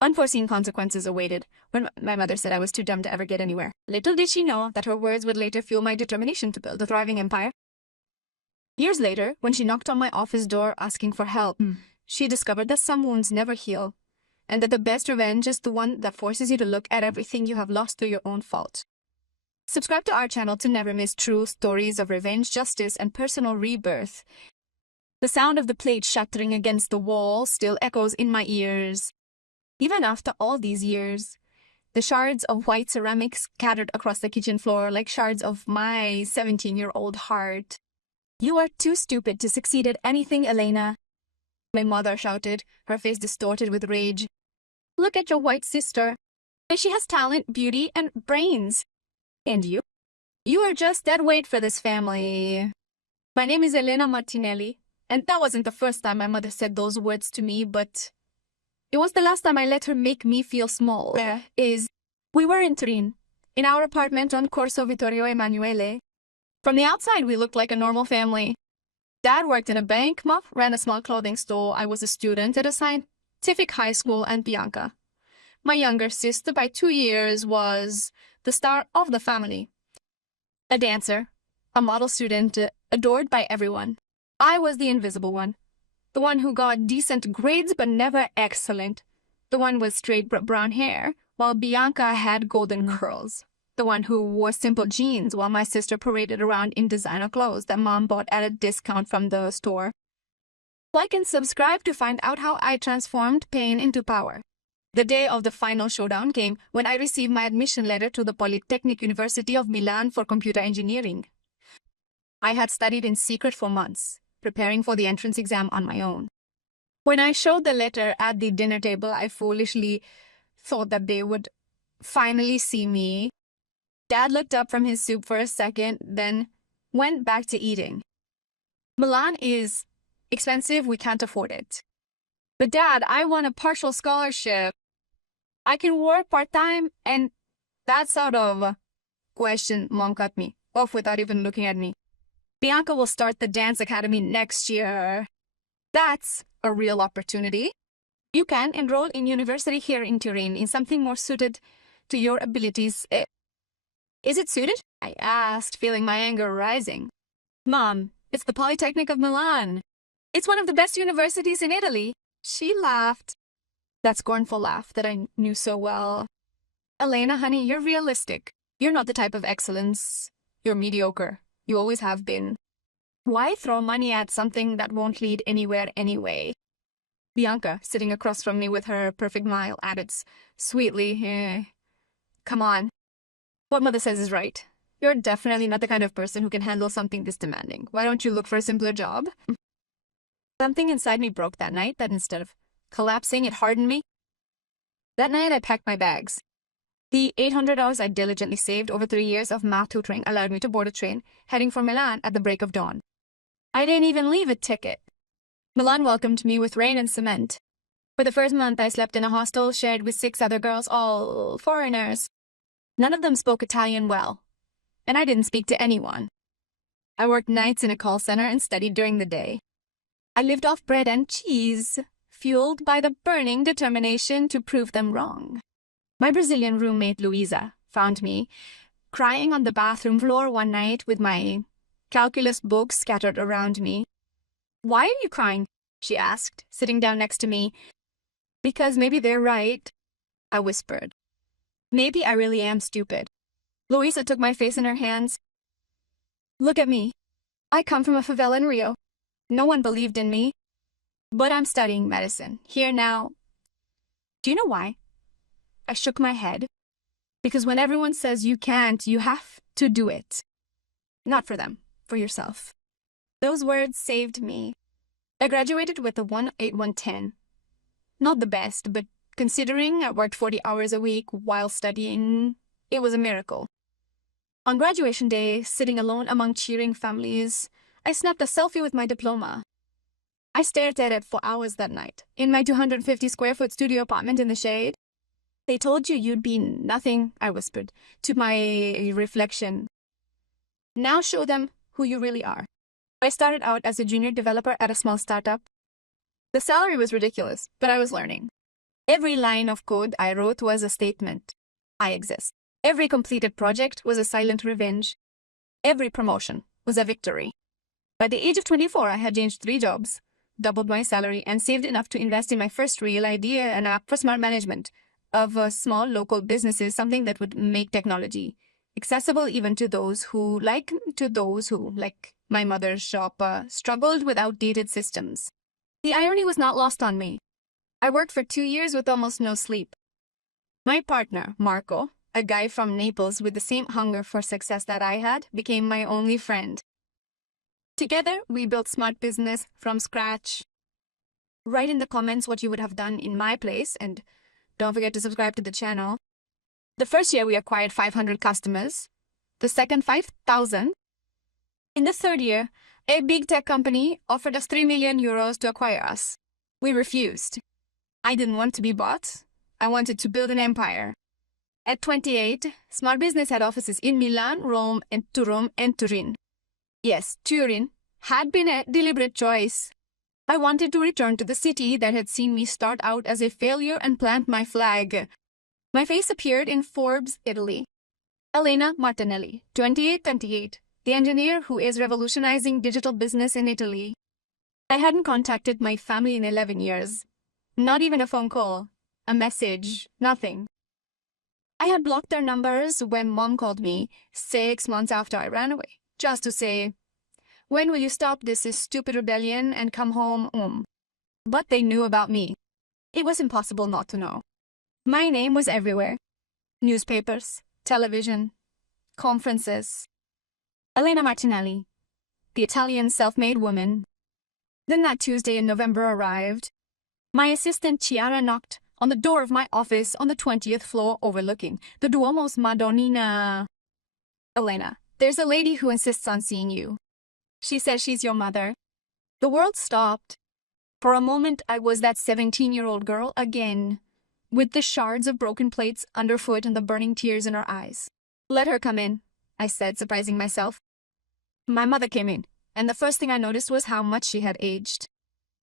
Unforeseen consequences awaited when my mother said I was too dumb to ever get anywhere. Little did she know that her words would later fuel my determination to build a thriving empire. Years later, when she knocked on my office door asking for help, she discovered that some wounds never heal, and that the best revenge is the one that forces you to look at everything you have lost through your own fault. Subscribe to our channel to never miss true stories of revenge, justice, and personal rebirth. The sound of the plate shattering against the wall still echoes in my ears. Even after all these years, the shards of white ceramic scattered across the kitchen floor like shards of my 17-year-old heart. "You are too stupid to succeed at anything, Elena," my mother shouted, her face distorted with rage. "Look at your white sister. She has talent, beauty, and brains. And you? You are just dead weight for this family." My name is Elena Martinelli, and that wasn't the first time my mother said those words to me, but it was the last time I let her make me feel small. We were in Turin, in our apartment on Corso Vittorio Emanuele. From the outside, we looked like a normal family. Dad worked in a bank, Mom ran a small clothing store, I was a student at a scientific high school, and Bianca, my younger sister by 2 years, was the star of the family. A dancer, a model student, adored by everyone. I was the invisible one. The one who got decent grades but never excellent. The one with straight brown hair, while Bianca had golden curls. The one who wore simple jeans while my sister paraded around in designer clothes that Mom bought at a discount from the store. Like and subscribe to find out how I transformed pain into power. The day of the final showdown came when I received my admission letter to the Polytechnic University of Milan for computer engineering. I had studied in secret for months, preparing for the entrance exam on my own. When I showed the letter at the dinner table, I foolishly thought that they would finally see me. Dad looked up from his soup for a second, then went back to eating. "Milan is expensive, we can't afford it." "But Dad, I won a partial scholarship. I can work part-time," and that sort of question, Mom cut me off without even looking at me. "Bianca will start the dance academy next year. That's a real opportunity. You can enroll in university here in Turin in something more suited to your abilities." "Is it suited?" I asked, feeling my anger rising. "Mom, it's the Polytechnic of Milan. It's one of the best universities in Italy." She laughed. That scornful laugh that I knew so well. "Elena, honey, you're realistic. You're not the type of excellence. You're mediocre. You always have been. Why throw money at something that won't lead anywhere anyway?" Bianca, sitting across from me with her perfect smile, added sweetly, "Come on. What Mother says is right. You're definitely not the kind of person who can handle something this demanding. Why don't you look for a simpler job?" Something inside me broke that night that instead of collapsing, it hardened me. That night, I packed my bags. The $800 I diligently saved over 3 years of math tutoring allowed me to board a train heading for Milan at the break of dawn. I didn't even leave a ticket. Milan welcomed me with rain and cement. For the first month, I slept in a hostel shared with 6 other girls, all foreigners. None of them spoke Italian well, and I didn't speak to anyone. I worked nights in a call center and studied during the day. I lived off bread and cheese, fueled by the burning determination to prove them wrong. My Brazilian roommate, Luisa, found me crying on the bathroom floor one night with my calculus books scattered around me. "Why are you crying?" she asked, sitting down next to me. "Because maybe they're right," I whispered. "Maybe I really am stupid." Luisa took my face in her hands. "Look at me. I come from a favela in Rio. No one believed in me. But I'm studying medicine, here now. Do you know why?" I shook my head. "Because when everyone says you can't, you have to do it. Not for them, for yourself." Those words saved me. I graduated with a 1.8110. Not the best, but considering I worked 40 hours a week while studying, it was a miracle. On graduation day, sitting alone among cheering families, I snapped a selfie with my diploma. I stared at it for hours that night, in my 250-square-foot studio apartment in the shade. "They told you you'd be nothing," I whispered to my reflection. "Now show them who you really are." I started out as a junior developer at a small startup. The salary was ridiculous, but I was learning. Every line of code I wrote was a statement. I exist. Every completed project was a silent revenge. Every promotion was a victory. By the age of 24, I had changed 3 jobs, doubled my salary, and saved enough to invest in my first real idea, an app for smart management of small local businesses, something that would make technology accessible even to those who, like my mother's shop, struggled with outdated systems. The irony was not lost on me. I worked for 2 years with almost no sleep. My partner, Marco, a guy from Naples with the same hunger for success that I had, became my only friend. Together, we built smart business from scratch. Write in the comments what you would have done in my place, and don't forget to subscribe to the channel. The first year, we acquired 500 customers. The second, 5,000. In the third year, a big tech company offered us 3 million euros to acquire us. We refused. I didn't want to be bought. I wanted to build an empire. At 28, Smart Business had offices in Milan, Rome, and Turin. Yes, Turin had been a deliberate choice. I wanted to return to the city that had seen me start out as a failure and plant my flag. My face appeared in Forbes, Italy. Elena Martinelli, 28, the engineer who is revolutionizing digital business in Italy. I hadn't contacted my family in 11 years. Not even a phone call, a message, nothing. I had blocked their numbers when Mom called me 6 months after I ran away, just to say, "When will you stop this stupid rebellion and come home?" But they knew about me. It was impossible not to know. My name was everywhere. Newspapers, television, conferences. Elena Martinelli, the Italian self-made woman. Then that Tuesday in November arrived. My assistant Chiara knocked on the door of my office on the 20th floor overlooking the Duomo's Madonnina. "Elena, there's a lady who insists on seeing you. She says she's your mother." The world stopped. For a moment, I was that 17-year-old girl again, with the shards of broken plates underfoot and the burning tears in her eyes. "Let her come in," I said, surprising myself. My mother came in, and the first thing I noticed was how much she had aged.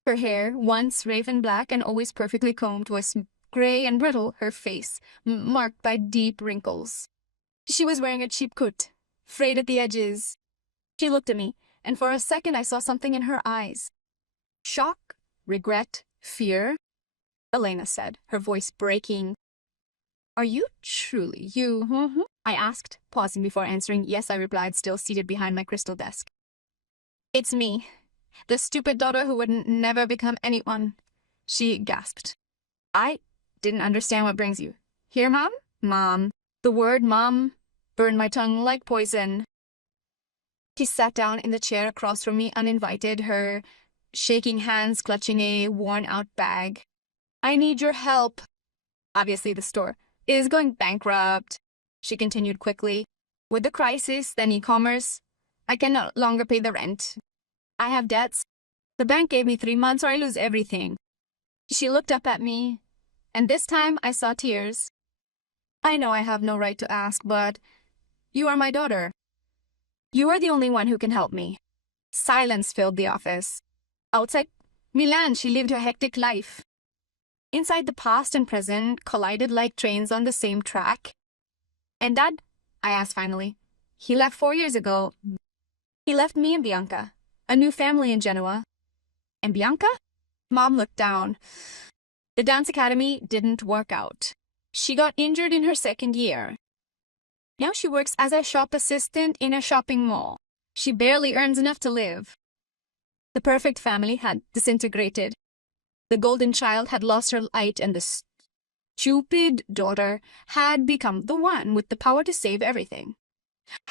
Her hair, once raven black and always perfectly combed, was gray and brittle, her face marked by deep wrinkles. She was wearing a cheap coat, frayed at the edges. She looked at me, and for a second I saw something in her eyes. Shock, regret, fear. "Elena said, her voice breaking. "Are you truly you?" I asked, pausing before answering. "Yes," I replied, still seated behind my crystal desk. "It's me. The stupid daughter who would never become anyone," she gasped. I didn't understand. "What brings you here, Mom?" "Mom." The word "Mom" burned my tongue like poison. She sat down in the chair across from me, uninvited, her shaking hands clutching a worn-out bag. "I need your help. Obviously, the store is going bankrupt," she continued quickly. "With the crisis, then e-commerce, I can no longer pay the rent. I have debts. The bank gave me 3 months or I lose everything." She looked up at me, and this time I saw tears. "I know I have no right to ask, but you are my daughter. You are the only one who can help me." Silence filled the office. Outside Milan, she lived her hectic life. Inside, the past and present collided like trains on the same track. "And Dad?" I asked finally. "He left 4 years ago. He left me and Bianca, a new family in Genoa." "And Bianca?" Mom looked down. "The dance academy didn't work out. She got injured in her 2nd year. Now she works as a shop assistant in a shopping mall. She barely earns enough to live." The perfect family had disintegrated. The golden child had lost her light, and the stupid daughter had become the one with the power to save everything.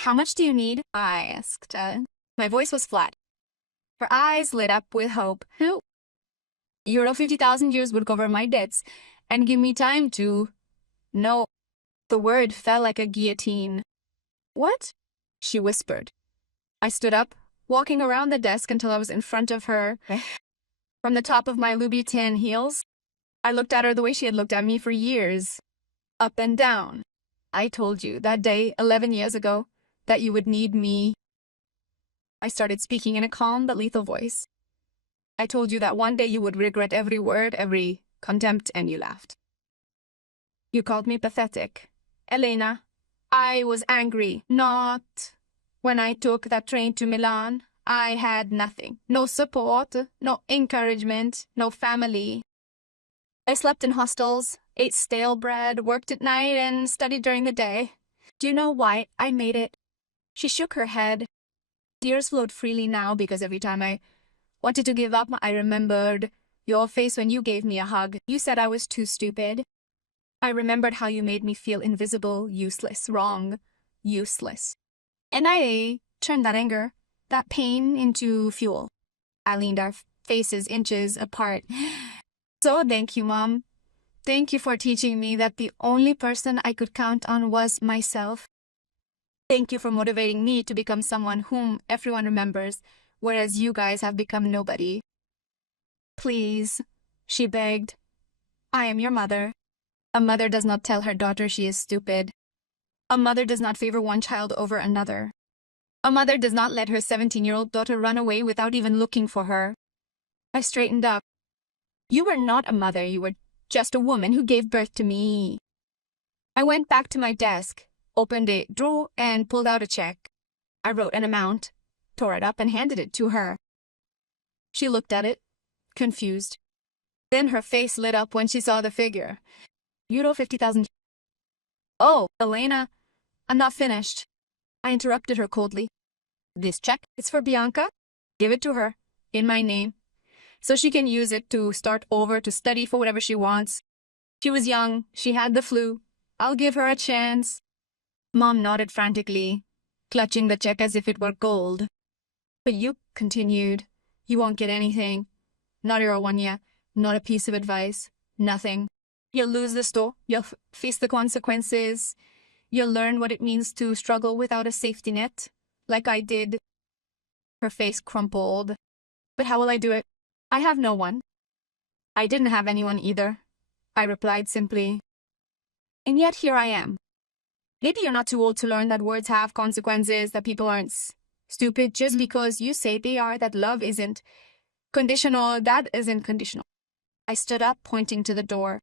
"How much do you need?" I asked. My voice was flat. Her eyes lit up with hope. Euro 50,000 euros would cover my debts and give me time to... No. The word fell like a guillotine. "What?" she whispered. I stood up, walking around the desk until I was in front of her. From the top of my Louboutin heels, I looked at her the way she had looked at me for years. Up and down. "I told you that day 11 years ago that you would need me." I started speaking in a calm but lethal voice. "I told you that one day you would regret every word, every contempt," and you laughed. You called me pathetic. Elena, I was angry. Not when I took that train to Milan. I had nothing. No support, no encouragement, no family. I slept in hostels, ate stale bread, worked at night, and studied during the day. Do you know why I made it? She shook her head. Tears flowed freely now because every time I wanted to give up, I remembered your face when you gave me a hug. You said I was too stupid. I remembered how you made me feel invisible, useless, wrong, useless. And I turned that anger, that pain into fuel. I leaned our faces inches apart. So thank you, Mom. Thank you for teaching me that the only person I could count on was myself. Thank you for motivating me to become someone whom everyone remembers, whereas you guys have become nobody. Please, she begged. I am your mother. A mother does not tell her daughter she is stupid. A mother does not favor one child over another. A mother does not let her 17-year-old daughter run away without even looking for her. I straightened up. You were not a mother, you were just a woman who gave birth to me. I went back to my desk, opened a drawer, and pulled out a check. I wrote an amount, tore it up, and handed it to her. She looked at it, confused. Then her face lit up when she saw the figure. Euro 50,000. Oh, Elena, I'm not finished. I interrupted her coldly. This check is for Bianca. Give it to her, in my name, so she can use it to start over, to study for whatever she wants. She was young, she had the flu. I'll give her a chance. Mom nodded frantically, clutching the check as if it were gold. But you continued. You won't get anything. Not Euro 1 yet, not a piece of advice, nothing. You'll lose the store, you'll face the consequences. You'll learn what it means to struggle without a safety net, like I did. Her face crumpled. But how will I do it? I have no one. I didn't have anyone either, I replied simply. And yet here I am. Maybe you're not too old to learn that words have consequences, that people aren't stupid just because you say they are, that love isn't conditional, that isn't conditional. I stood up, pointing to the door.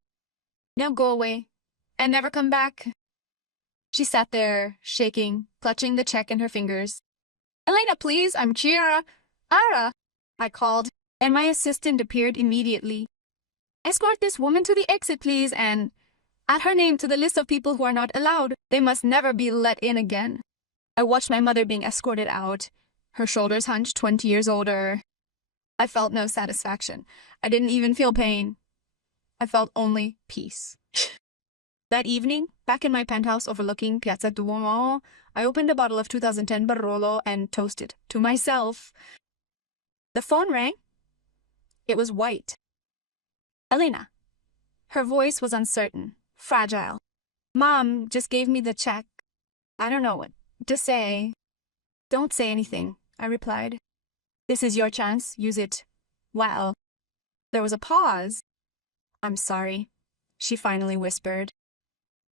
Now go away, and never come back. She sat there, shaking, clutching the check in her fingers. Elena, please, I'm Chiara. Ara, I called, and my assistant appeared immediately. Escort this woman to the exit, please, and add her name to the list of people who are not allowed. They must never be let in again. I watched my mother being escorted out, her shoulders hunched, 20 years older. I felt no satisfaction. I didn't even feel pain. I felt only peace. That evening, back in my penthouse overlooking Piazza Duomo, I opened a bottle of 2010 Barolo and toasted to myself. The phone rang. It was White. Elena. Her voice was uncertain, fragile. Mom just gave me the check. I don't know what to say. Don't say anything, I replied. This is your chance. Use it well. There was a pause. I'm sorry, she finally whispered.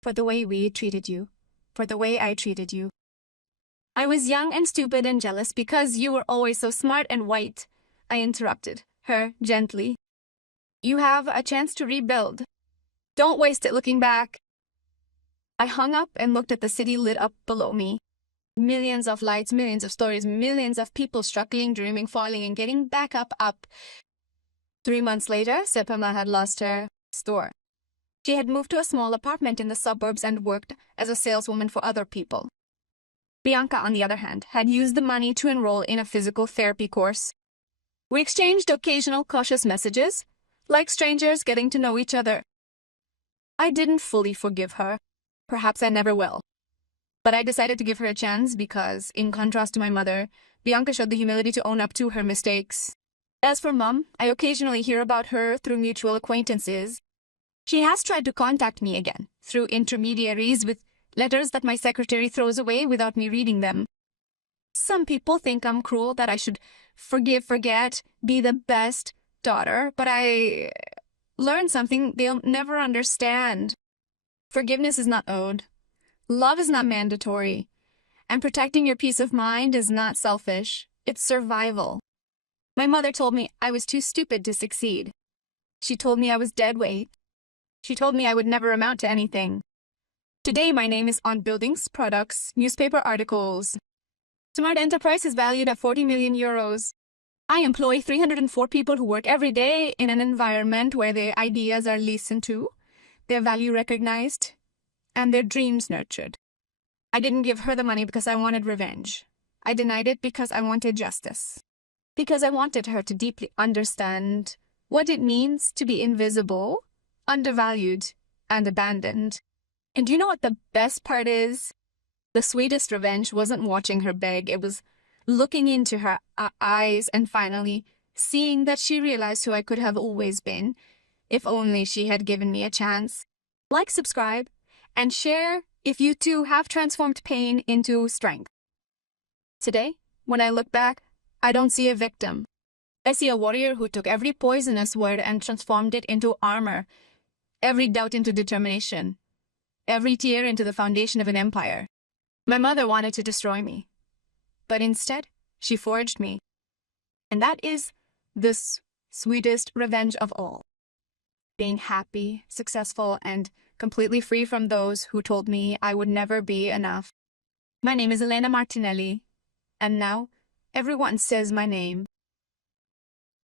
For the way we treated you. For the way I treated you. I was young and stupid and jealous because you were always so smart and white. I interrupted her gently. You have a chance to rebuild. Don't waste it looking back. I hung up and looked at the city lit up below me. Millions of lights, millions of stories, millions of people struggling, dreaming, falling, and getting back up. 3 months later, Sepema had lost her store. She had moved to a small apartment in the suburbs and worked as a saleswoman for other people. Bianca, on the other hand, had used the money to enroll in a physical therapy course. We exchanged occasional cautious messages, like strangers getting to know each other. I didn't fully forgive her. Perhaps I never will. But I decided to give her a chance because, in contrast to my mother, Bianca showed the humility to own up to her mistakes. As for Mom, I occasionally hear about her through mutual acquaintances. She has tried to contact me again, through intermediaries with letters that my secretary throws away without me reading them. Some people think I'm cruel, that I should forgive, forget, be the best daughter, but I learned something they'll never understand. Forgiveness is not owed. Love is not mandatory. And protecting your peace of mind is not selfish. It's survival. My mother told me I was too stupid to succeed. She told me I was dead weight. She told me I would never amount to anything. Today, my name is on buildings, products, newspaper articles. Smart Enterprise is valued at 40 million euros. I employ 304 people who work every day in an environment where their ideas are listened to, their value recognized, and their dreams nurtured. I didn't give her the money because I wanted revenge. I denied it because I wanted justice. Because I wanted her to deeply understand what it means to be invisible, undervalued, and abandoned. And do you know what the best part is? The sweetest revenge wasn't watching her beg. It was looking into her eyes and finally seeing that she realized who I could have always been, if only she had given me a chance. Like, subscribe, and share if you too have transformed pain into strength. Today, when I look back, I don't see a victim. I see a warrior who took every poisonous word and transformed it into armor, every doubt into determination, every tear into the foundation of an empire. My mother wanted to destroy me, but instead, she forged me. And that is the sweetest revenge of all. Being happy, successful, and completely free from those who told me I would never be enough. My name is Elena Martinelli, and now everyone says my name.